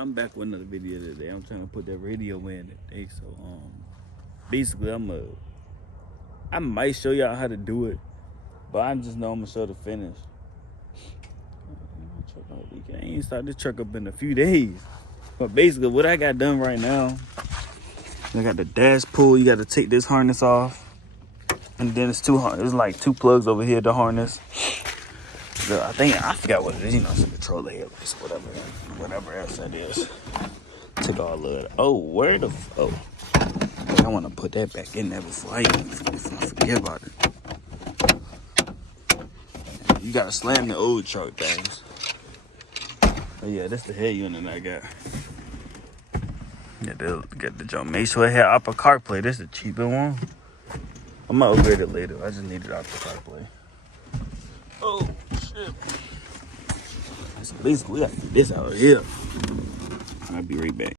I'm back with another video today. I'm trying to put that radio in today. So basically I might show y'all how to do it, but I just know I'm gonna show the finish. I ain't start this truck up in a few days. But basically what I got done right now, I got the dash pull. You got to take this harness off, and then it's like two plugs over here to harness. I forgot what it is. You know, it's a controller here, so whatever else that is. Take all of it. Oh, I want to put that back in there before I forget about it. You gotta slam the old truck things. Oh yeah, that's the head unit I got. Get the jump. Make sure it had upper CarPlay. This is the cheaper one. I might upgrade it later. I just needed upper CarPlay. Oh shit. So basically, we got to get this out of here. I'll be right back.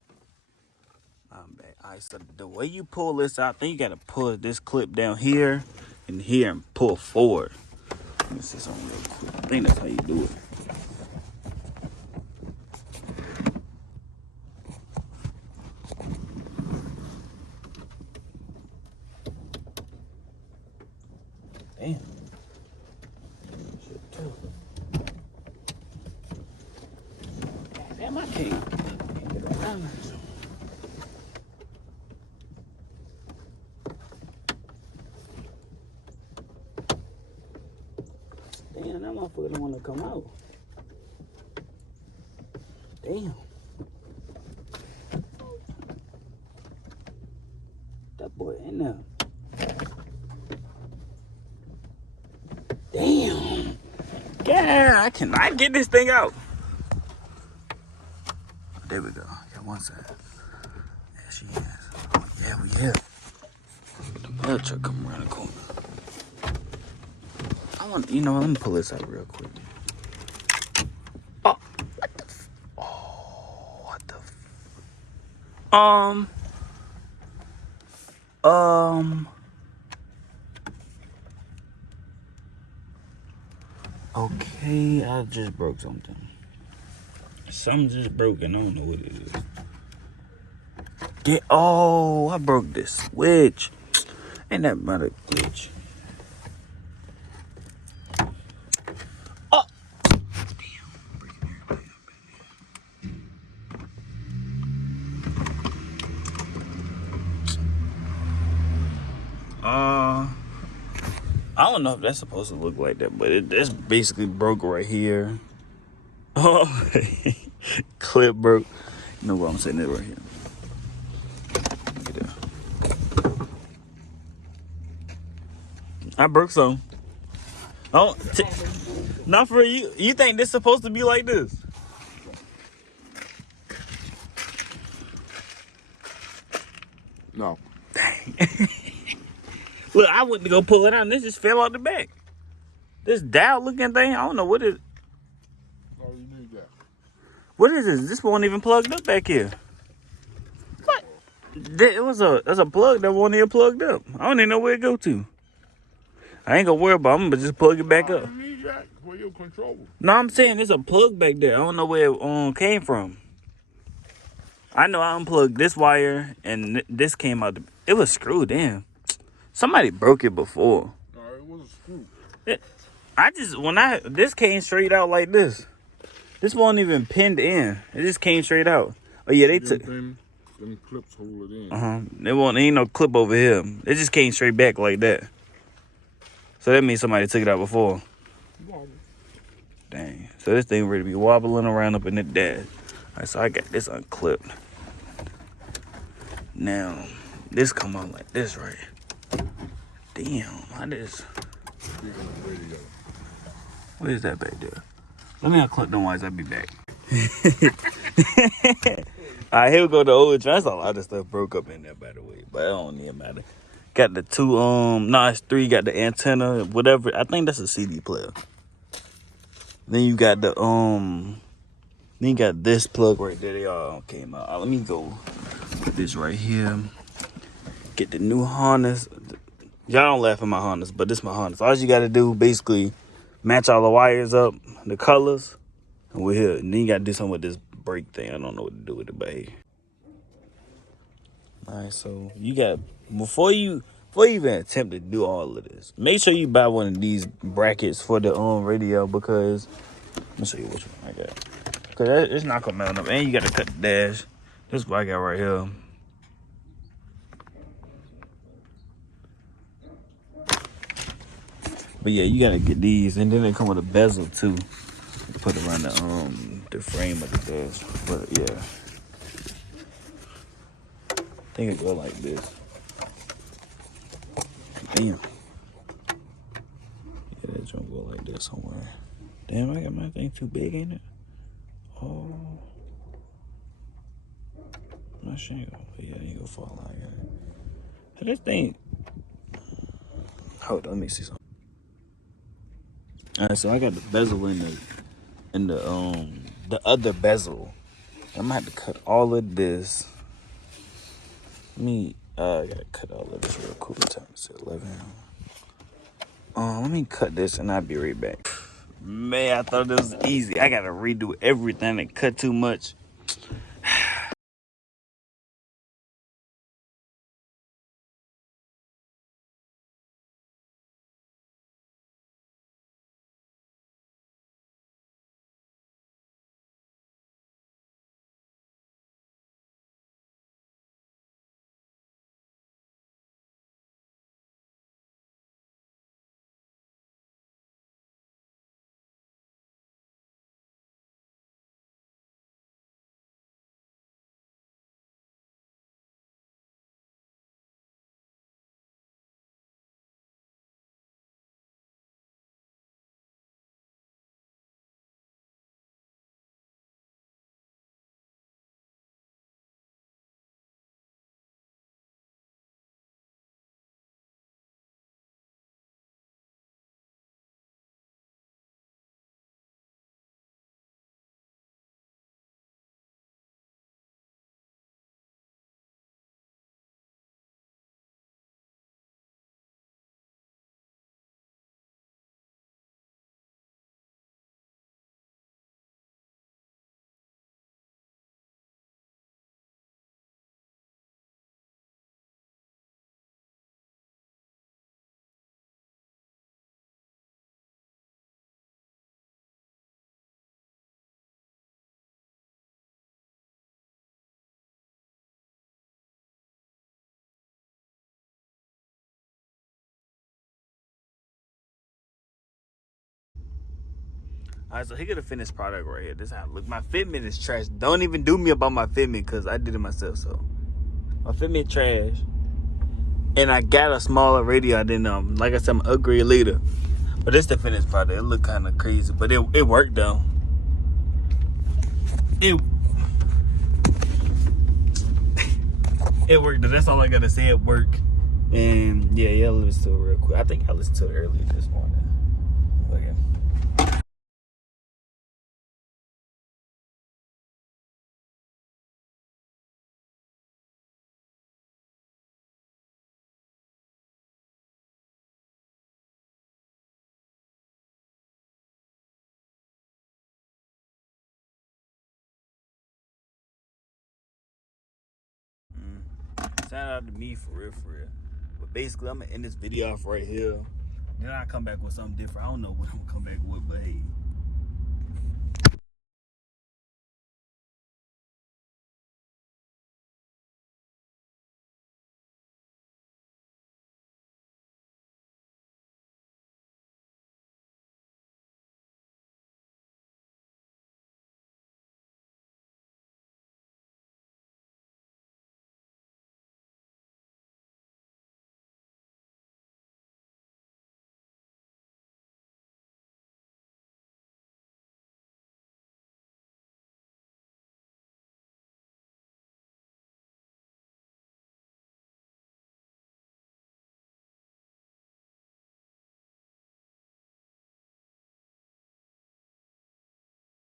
I'm back. Alright, so the way you pull this out, then you gotta pull this clip down here and here and pull forward. Let me see something real quick. I think that's how you do it. Damn. Shit, too. Damn, I can't get that down there. Damn, that motherfucker don't want to come out. Damn. That boy in there. Damn. Yeah, I cannot get this thing out. There we go. Got one side. There she is. Yeah, we here. The mail truck come around the corner. Let me pull this out real quick. Oh, what the what the okay, I just broke something. Something just broken. I don't know what it is. I broke this switch. Ain't that mother glitch? I don't know if that's supposed to look like that, but it's basically broke right here. Oh, clip broke. You know what I'm saying? It right here. Look at that. I broke some. Oh, not for you. You think this supposed to be like this? No. Dang. Look, I went to go pull it out and this just fell out the back. This dial looking thing, I don't know what it is. Oh, you need that. What is this? This wasn't even plugged up back here. What? It was a plug that wasn't even plugged up. I don't even know where it go to. I ain't gonna worry about it. I'm gonna just plug it back up. You need that for your control. No, I'm saying there's a plug back there. I don't know where it came from. I know I unplugged this wire and this came out. It was screwed in. Somebody broke it before. No, it was a screw. This came straight out like this. This wasn't even pinned in. It just came straight out. Oh yeah, they took. Them clips hold it in. There ain't no clip over here. It just came straight back like that. So that means somebody took it out before. Wobble. Dang. So this thing ready to be wobbling around up in the dash. Alright, so I got this unclipped. Now, this come out like this, right? Damn, how this? What is that back there? Let me unclip them wires, I'll be back. Alright, here we go to the old truck. That's a lot of stuff broke up in there, by the way, but it don't even matter. Got the two, it's three, got the antenna, whatever. I think that's a CD player. Then you got then you got this plug right there. They all came out. Let me go put this right here. Get the new harness. Y'all don't laugh at my harness, but this is my harness. All you got to do, basically, match all the wires up, the colors, and we're here. And then you got to do something with this brake thing. I don't know what to do with it, but hey. All right, so you got before you even attempt to do all of this, make sure you buy one of these brackets for the radio because let me show you which one I got. Cause it's not gonna mount up, and you gotta cut the dash. This is what I got right here. But yeah, you gotta get these, and then they come with a bezel too. Put it around the frame of the dash. But yeah, I think it go like this. Damn. Yeah, that joint go like this somewhere. Damn, I got my thing too big, ain't it? Oh. My shit ain't gonna, yeah, it ain't gonna fall out yet. But this thing. Hold on, let me see something. Alright, so I got the bezel in the other bezel. I'm gonna have to cut all of this. I gotta cut all of this real quick. Time to say 11. Let me cut this and I'll be right back. Man, I thought this was easy. I gotta redo everything and cut too much. Alright, so here got the finished product right here. This is how it look. My fitment is trash. Don't even do me about my fitment because I did it myself. So my fitment trash. And I got a smaller radio. I didn't like I said, I'm an upgrade later. But this the finished product. It look kind of crazy, but it worked though. It worked. That's all I gotta say. It worked. And yeah, listen to it real quick. I think I listened to it earlier this morning. Okay. Shout out to me for real. But basically, I'm gonna end this video off right here. Then I'll come back with something different. I don't know what I'm gonna come back with, but hey.